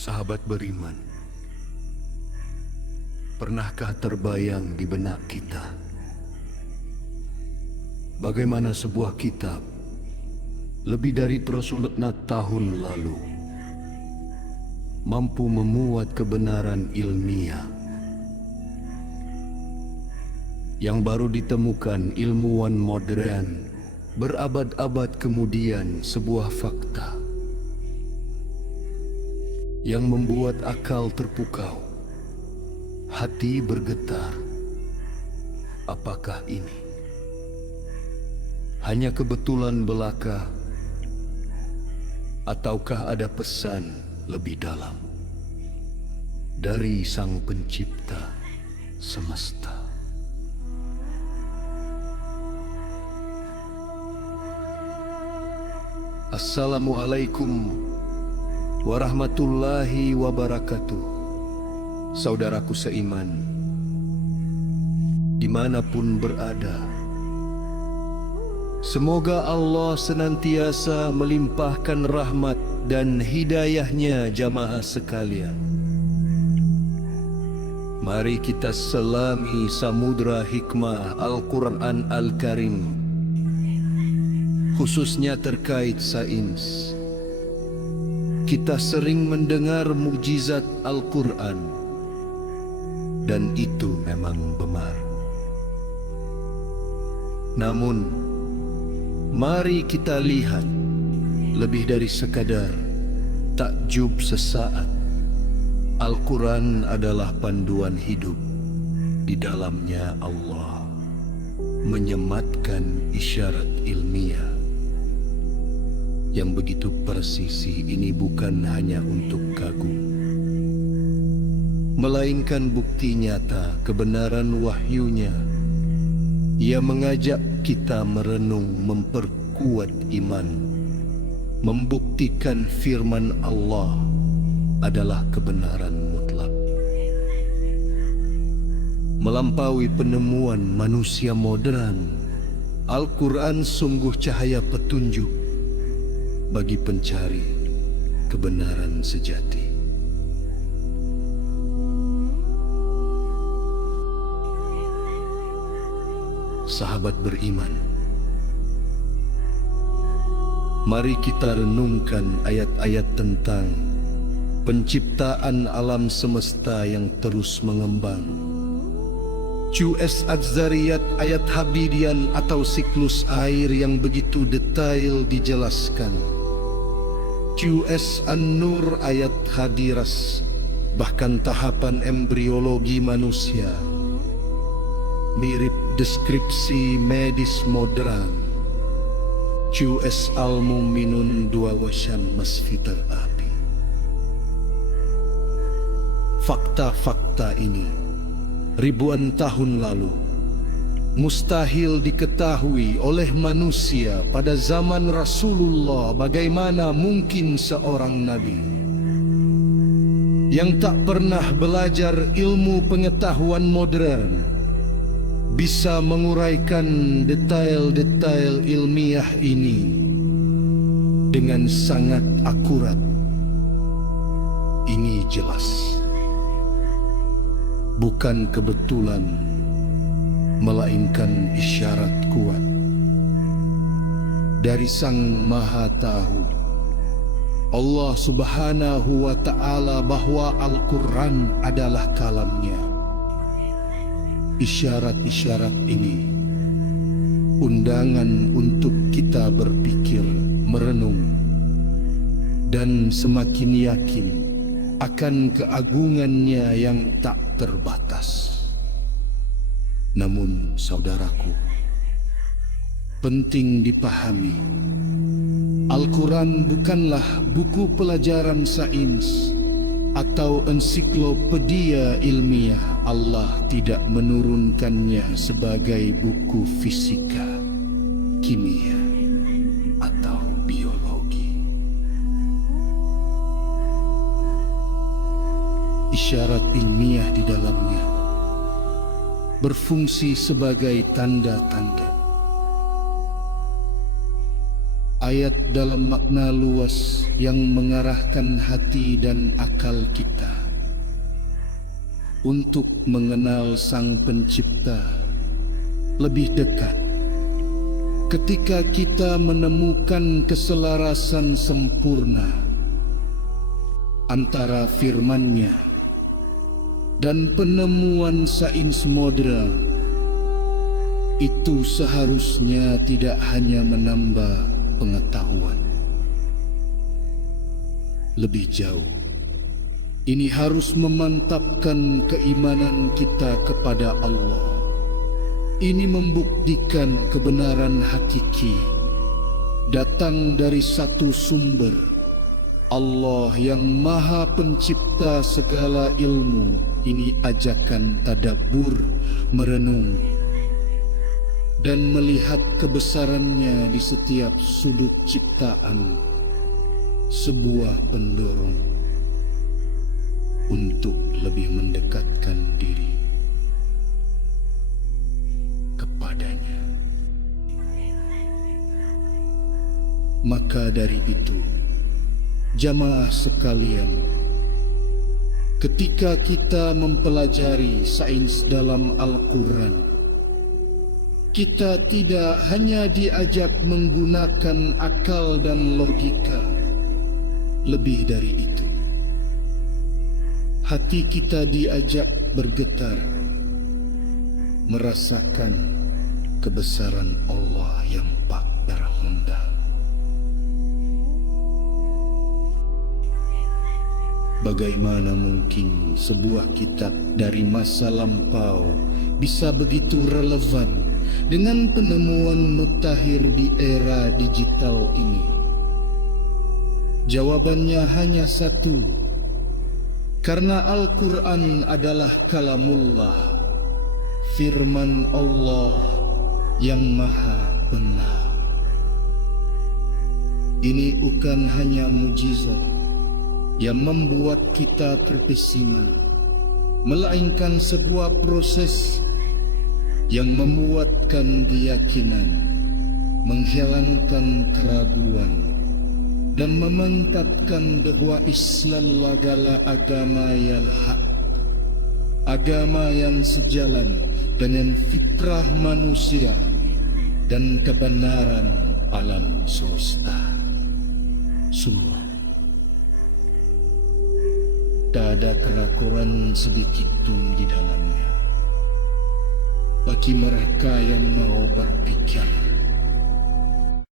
Sahabat beriman, pernahkah terbayang di benak kita bagaimana sebuah kitab lebih dari berasulat tahun lalu mampu memuat kebenaran ilmiah yang baru ditemukan ilmuwan modern berabad-abad kemudian, sebuah fakta yang membuat akal terpukau, hati bergetar. Apakah ini hanya kebetulan belaka, ataukah ada pesan lebih dalam dari Sang Pencipta semesta? Assalamualaikum warahmatullahi wabarakatuh. Saudaraku seiman, dimanapun berada, semoga Allah senantiasa melimpahkan rahmat dan hidayahnya jamaah sekalian. Mari kita selami samudra hikmah Al-Quran Al-Karim, khususnya terkait sains. Kita sering mendengar mukjizat Al-Quran, dan itu memang benar. Namun, mari kita lihat lebih dari sekadar takjub sesaat. Al-Quran adalah panduan hidup. Di dalamnya Allah menyematkan isyarat ilmiah yang begitu persisi. Ini bukan hanya untuk kagum, melainkan bukti nyata kebenaran wahyunya. Ia mengajak kita merenung, memperkuat iman, membuktikan firman Allah adalah kebenaran mutlak. Melampaui penemuan manusia modern, Al-Quran sungguh cahaya petunjuk bagi pencari kebenaran sejati. Sahabat beriman, mari kita renungkan ayat-ayat tentang penciptaan alam semesta yang terus mengembang. QS Az-Zariyat, ayat Habidian atau siklus air yang begitu detail dijelaskan. QS An-Nur, ayat Hadiras, bahkan tahapan embriologi manusia, mirip deskripsi medis modern. QS Al-Muminun 2 Wasyam Masfitar Api. Fakta-fakta ini ribuan tahun lalu mustahil diketahui oleh manusia pada zaman Rasulullah. Bagaimana mungkin seorang nabi yang tak pernah belajar ilmu pengetahuan modern bisa menguraikan detail-detail ilmiah ini dengan sangat akurat? Ini jelas bukan kebetulan, melainkan isyarat kuat dari Sang Maha Tahu, Allah Subhanahu wa Ta'ala, bahwa Al-Quran adalah kalamnya. Isyarat-isyarat ini undangan untuk kita berpikir, merenung, dan semakin yakin akan keagungannya yang tak terbatas. Namun saudaraku, penting dipahami, Al-Quran bukanlah buku pelajaran sains atau ensiklopedia ilmiah. Allah tidak menurunkannya sebagai buku fisika, kimia, atau biologi. Isyarat ilmiah di dalamnya berfungsi sebagai tanda-tanda. ayat dalam makna luas yang mengarahkan hati dan akal kita untuk mengenal Sang Pencipta lebih dekat. Ketika kita menemukan keselarasan sempurna antara firman-Nya dan penemuan sains modern, itu seharusnya tidak hanya menambah pengetahuan. Lebih jauh, ini harus memantapkan keimanan kita kepada Allah. Ini membuktikan kebenaran hakiki datang dari satu sumber, Allah yang Maha Pencipta segala ilmu. Ini ajakan tadabbur, merenung dan melihat kebesarannya di setiap sudut ciptaan, sebuah pendorong untuk lebih mendekatkan diri kepadanya. Maka dari itu, jamaah sekalian, ketika kita mempelajari sains dalam Al-Quran, kita tidak hanya diajak menggunakan akal dan logika. Lebih dari itu, hati kita diajak bergetar, merasakan kebesaran Allah yang pak darah rendah. Bagaimana mungkin sebuah kitab dari masa lampau bisa begitu relevan dengan penemuan mutakhir di era digital ini? Jawabannya hanya satu, karena Al-Quran adalah kalamullah, firman Allah yang maha benar. Ini bukan hanya mukjizat yang membuat kita terpesona, melainkan sebuah proses yang memuatkan keyakinan, menghilangkan keraguan, dan memantapkan bahwa Islam adalah agama yang hak, agama yang sejalan dengan fitrah manusia dan kebenaran alam semesta. Semua tak ada keraguan sedikit pun di dalamnya bagi mereka yang mau berpikir.